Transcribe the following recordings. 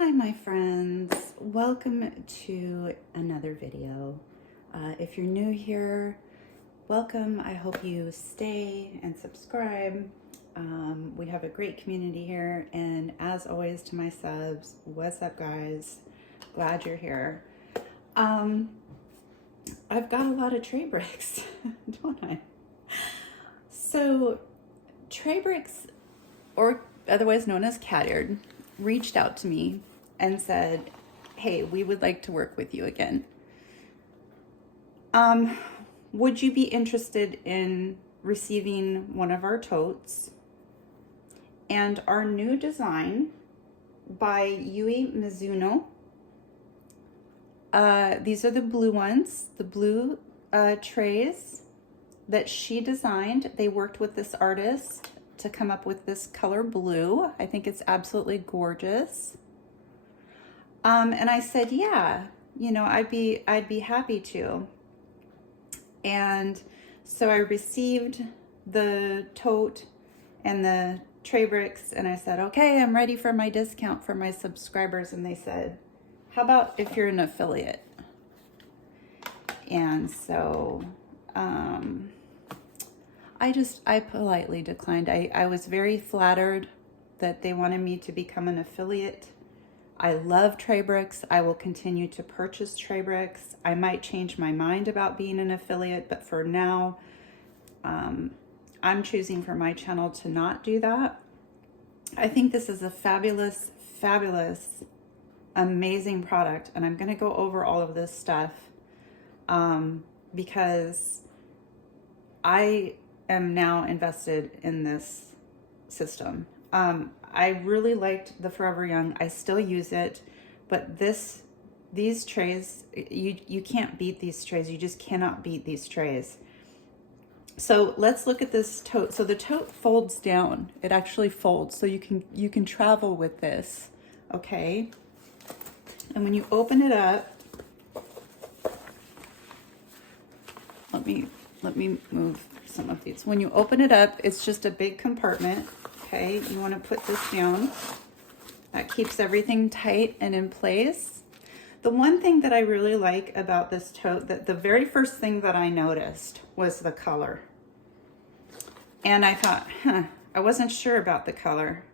Hi my friends, welcome to another video. If you're new here, welcome. I hope you stay and subscribe. We have a great community here, and as always to my subs, what's up guys? Glad you're here. I've got a lot of Trabricks, don't I? So Trabricks, or otherwise known as Cateared, reached out to me and said, hey, we would like to work with you again. Would you be interested in receiving one of our totes and our new design by Yui Mizuno? These are the blue ones, the blue trays that she designed. They worked with this artist to come up with this color blue. I think it's absolutely gorgeous. And I said, yeah, you know, I'd be happy to. And so I received the tote and the Trabricks, and I said, okay, I'm ready for my discount for my subscribers. And they said, how about if you're an affiliate? And so I politely declined. I was very flattered that they wanted me to become an affiliate. I love Trabricks. I will continue to purchase Trabricks. I might change my mind about being an affiliate, but for now, I'm choosing for my channel to not do that. I think this is a fabulous, fabulous, amazing product, and I'm going to go over all of this stuff because I am now invested in this system. I really liked the Forever Young. I still use it, but these trays, you can't beat these trays. You just cannot beat these trays. So let's look at this tote. So the tote folds down. It actually folds, so you can travel with this, okay? And when you open it up, let me move some of these. When you open it up, it's just a big compartment. Okay, you want to put this down. That keeps everything tight and in place. The one thing that I really like about this tote, that the very first thing that I noticed was the color. And I thought, I wasn't sure about the color.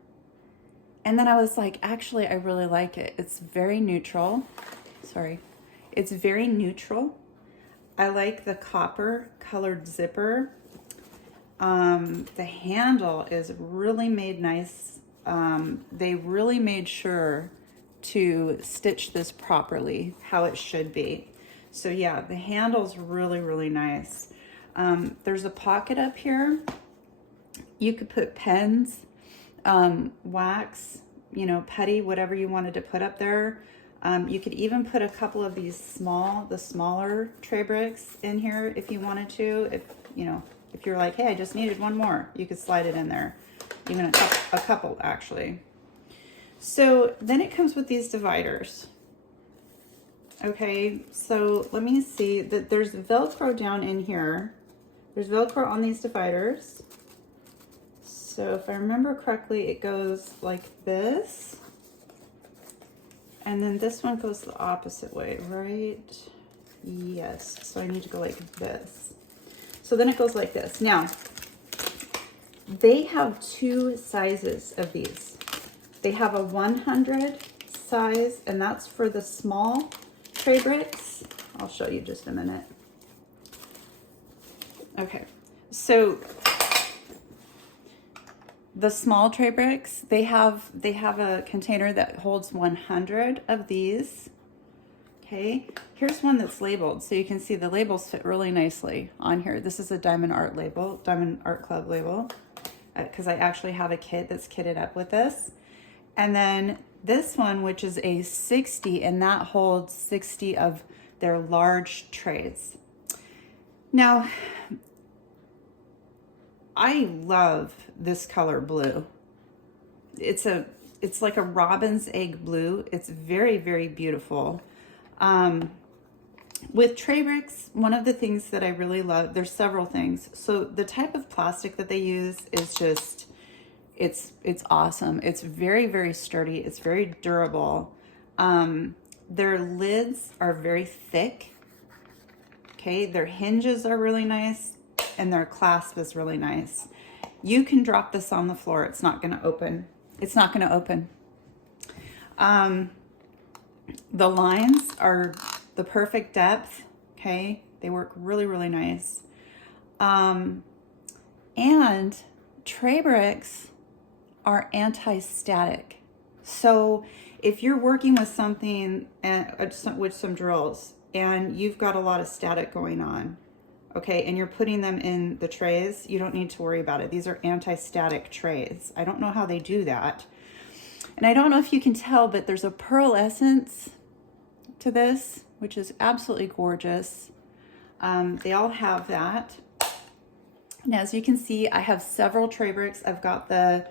And then I was like, actually, I really like it. It's very neutral. Sorry. It's very neutral. I like the copper colored zipper. The handle is really made nice. They really made sure to stitch this properly, how it should be. So yeah, the handle's really, really nice. There's a pocket up here. You could put pens, wax, you know, putty, whatever you wanted to put up there. You could even put a couple of these the smaller Trabricks in here if you wanted to. If you're like, hey, I just needed one more, you could slide it in there. Even a couple actually. So then it comes with these dividers. Okay, so let me see that there's Velcro down in here. There's Velcro on these dividers. So if I remember correctly, it goes like this. And then this one goes the opposite way, right? Yes, so I need to go like this. So then it goes like this. Now, they have two sizes of these. They have a 100 size, and that's for the small Trabricks. I'll show you just a minute. Okay, so the small Trabricks, they have a container that holds 100 of these. Okay, here's one that's labeled, so you can see the labels fit really nicely on here. This is a Diamond Art label, Diamond Art Club label, because I actually have a kit that's kitted up with this. And then this one, which is a 60, and that holds 60 of their large trays. Now, I love this color blue. It's like a robin's egg blue. It's very, very beautiful. With Trabricks, one of the things that I really love, there's several things. So the type of plastic that they use is just it's awesome. It's very, very sturdy. It's very durable. Their lids are very thick. Okay, their hinges are really nice, and their clasp is really nice. You can drop this on the floor. It's not going to open. It's not going to open. The lines are the perfect depth. Okay, they work really, really nice. And Trabricks are anti-static. So if you're working with something with some drills and you've got a lot of static going on, okay, and you're putting them in the trays, you don't need to worry about it. These are anti-static trays. I don't know how they do that. And I don't know if you can tell, but there's a pearl essence to this, which is absolutely gorgeous. They all have that. And as you can see, I have several Trabricks. I've got the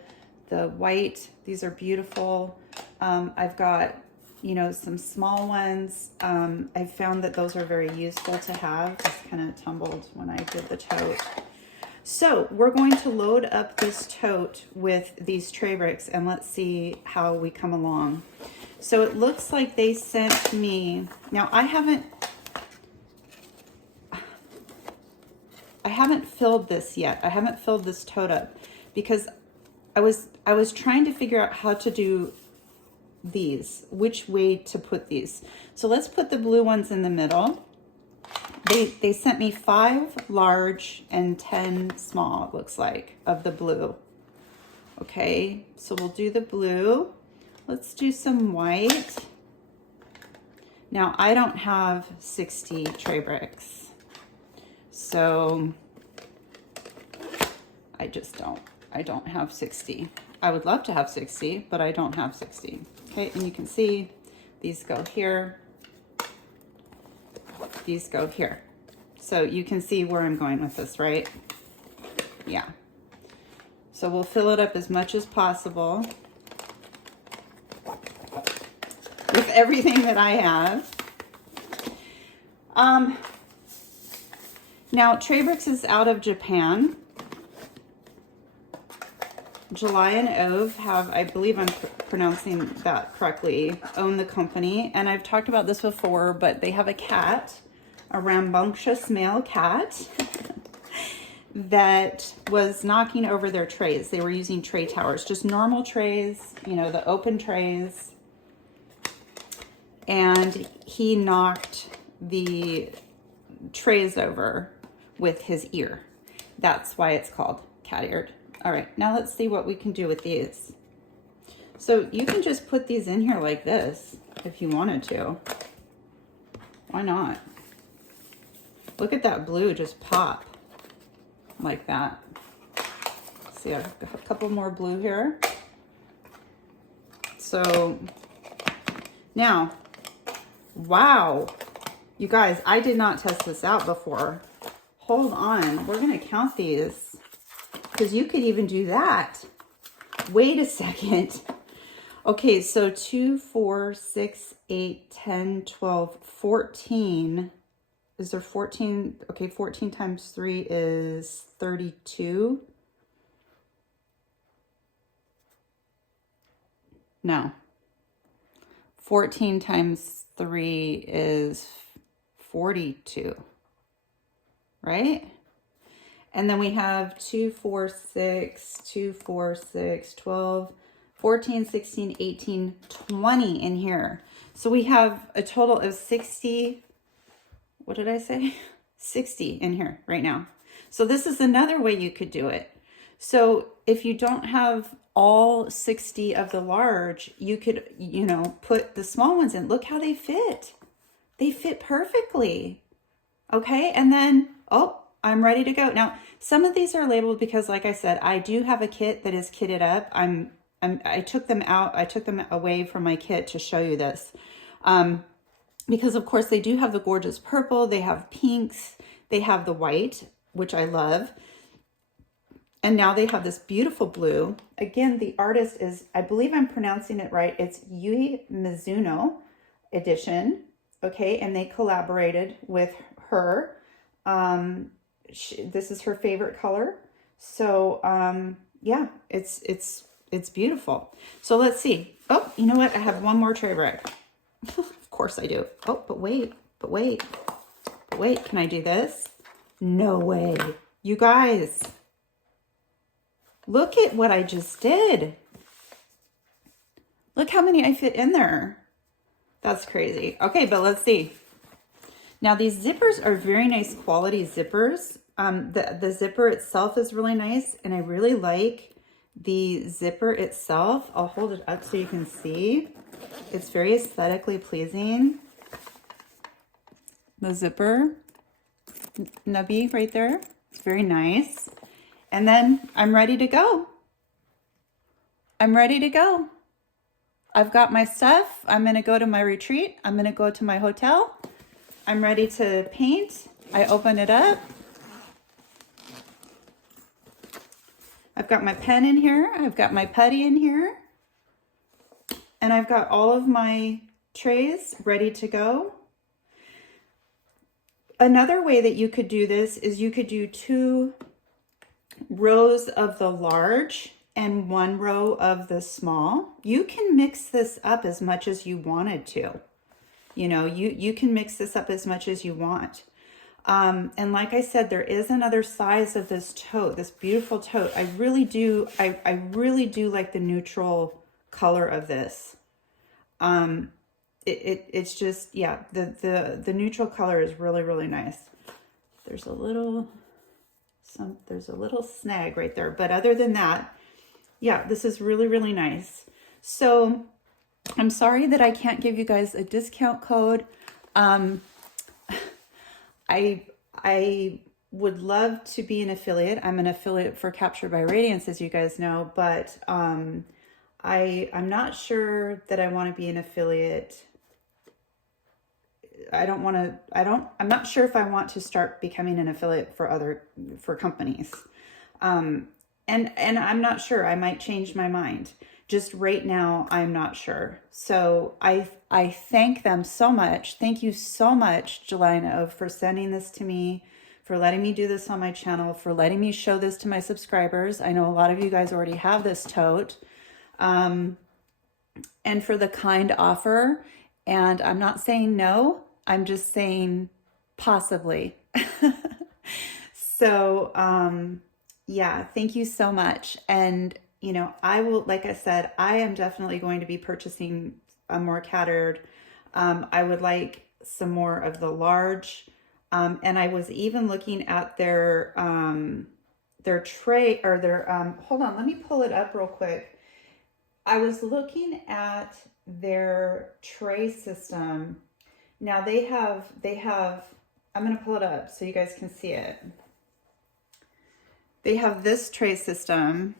white. These are beautiful. I've got, you know, some small ones. I've found that those are very useful to have. Just kind of tumbled when I did the tote. So we're going to load up this tote with these Trabricks and let's see how we come along. So it looks like they sent me, now I haven't filled this yet. I haven't filled this tote up because I was trying to figure out how to do these, which way to put these. So let's put the blue ones in the middle. They sent me 5 large and 10 small, it looks like, of the blue. Okay, so we'll do the blue. Let's do some white. Now I don't have 60 Trabricks, so I don't have 60. I would love to have 60, but I don't have 60. Okay, and you can see these go here. These go here. So you can see where I'm going with this, right? Yeah. So we'll fill it up as much as possible with everything that I have. Now Trabricks is out of Japan. July and Ove have, I believe I'm pronouncing that correctly, own the company. And I've talked about this before, but they have a cat, a rambunctious male cat that was knocking over their trays. They were using tray towers, just normal trays, you know, the open trays. And he knocked the trays over with his ear. That's why it's called Cateared. All right, now let's see what we can do with these. So you can just put these in here like this if you wanted to. Why not? Look at that blue just pop like that. See, I've got a couple more blue here. So now, wow, you guys, I did not test this out before. Hold on, we're gonna count these because you could even do that. Wait a second. Okay, so 2, 4, 6, 8, 10, 12, 14. Is there 14? Okay, 14 times 3 is 32. No. 14 times 3 is 42. Right? And then we have 2, 4, 6, 2, 4, 6, 12, 14, 16, 18, 20 in here. So we have a total of 60. What did I say? 60 in here right now. So this is another way you could do it. So if you don't have all 60 of the large, you could, you know, put the small ones in. Look how they fit. They fit perfectly. Okay. And then, oh, I'm ready to go. Now, some of these are labeled because, like I said, I do have a kit that is kitted up. I took them out. I took them away from my kit to show you this. Because of course they do have the gorgeous purple. They have pinks. They have the white, which I love. And now they have this beautiful blue. Again, the artist is, I believe I'm pronouncing it right. It's Yui Mizuno edition. Okay. And they collaborated with her. This is her favorite color. So, yeah, it's beautiful. So let's see. Oh, you know what? I have one more Trabrick. Of course I do. Oh, but wait. Can I do this? No way. You guys, look at what I just did. Look how many I fit in there. That's crazy. Okay, but let's see. Now these zippers are very nice quality zippers. The zipper itself is really nice, and I really like the zipper itself. I'll hold it up so you can see. It's very aesthetically pleasing. The zipper nubby right there. It's very nice. And then I'm ready to go. I'm ready to go. I've got my stuff. I'm going to go to my retreat. I'm going to go to my hotel. I'm ready to paint. I open it up. I've got my pen in here. I've got my putty in here. And I've got all of my trays ready to go. Another way that you could do this is you could do 2 rows of the large and 1 row of the small. You can mix this up as much as you wanted to. You know, you can mix this up as much as you want. And like I said, there is another size of this tote, this beautiful tote. I really do like the neutral color of this. It's just, yeah, the neutral color is really, really nice. There's a little snag right there, but other than that, yeah, this is really, really nice. So I'm sorry that I can't give you guys a discount code. I would love to be an affiliate. I'm an affiliate for Captured by Radiance, as you guys know, but I'm not sure that I want to be an affiliate. I'm not sure if I want to start becoming an affiliate for companies. And I'm not sure. I might change my mind. Just right now, I'm not sure. So I thank them so much. Thank you so much, Jelena, for sending this to me, for letting me do this on my channel, for letting me show this to my subscribers. I know a lot of you guys already have this tote. And for the kind offer. And I'm not saying no. I'm just saying possibly. So, yeah, thank you so much. And, you know, I will, like I said, I am definitely going to be purchasing a more Cateared. I would like some more of the large. And I was even looking at their tray, or their, hold on, let me pull it up real quick. I was looking at their tray system. Now they have, I'm going to pull it up so you guys can see it. They have this tray system,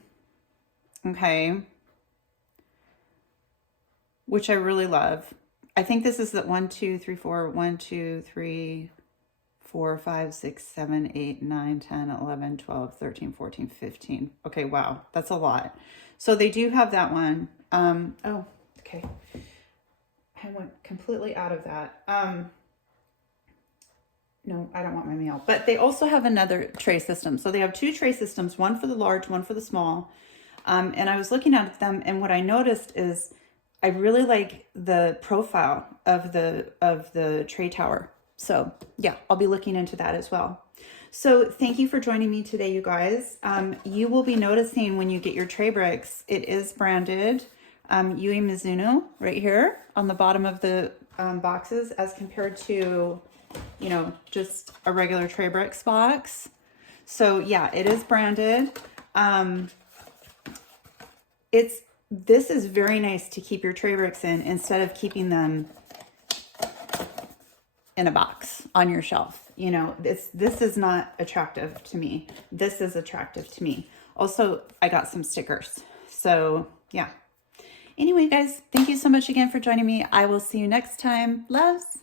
okay, which I really love. I think this is the 1, 2, 3, 4, 1, 2, 3, 4, 5, 6, 7, 8, 9, 10, 11, 12, 13, 14, 15. Okay, wow, that's a lot. So they do have that one. Oh, okay. I went completely out of that. No, I don't want my mail. But they also have another tray system. So they have 2 tray systems, one for the large, one for the small. And I was looking at them, and what I noticed is I really like the profile of the tray tower. So yeah, I'll be looking into that as well. So thank you for joining me today, you guys. You will be noticing when you get your Trabricks, it is branded Yui Mizuno right here on the bottom of the boxes, as compared to, you know, just a regular Trabricks box. So yeah, it is branded. This is very nice to keep your Trabricks in instead of keeping them in a box on your shelf. You know, this is not attractive to me. This is attractive to me. Also, I got some stickers. So yeah. Anyway, guys, thank you so much again for joining me. I will see you next time. Loves.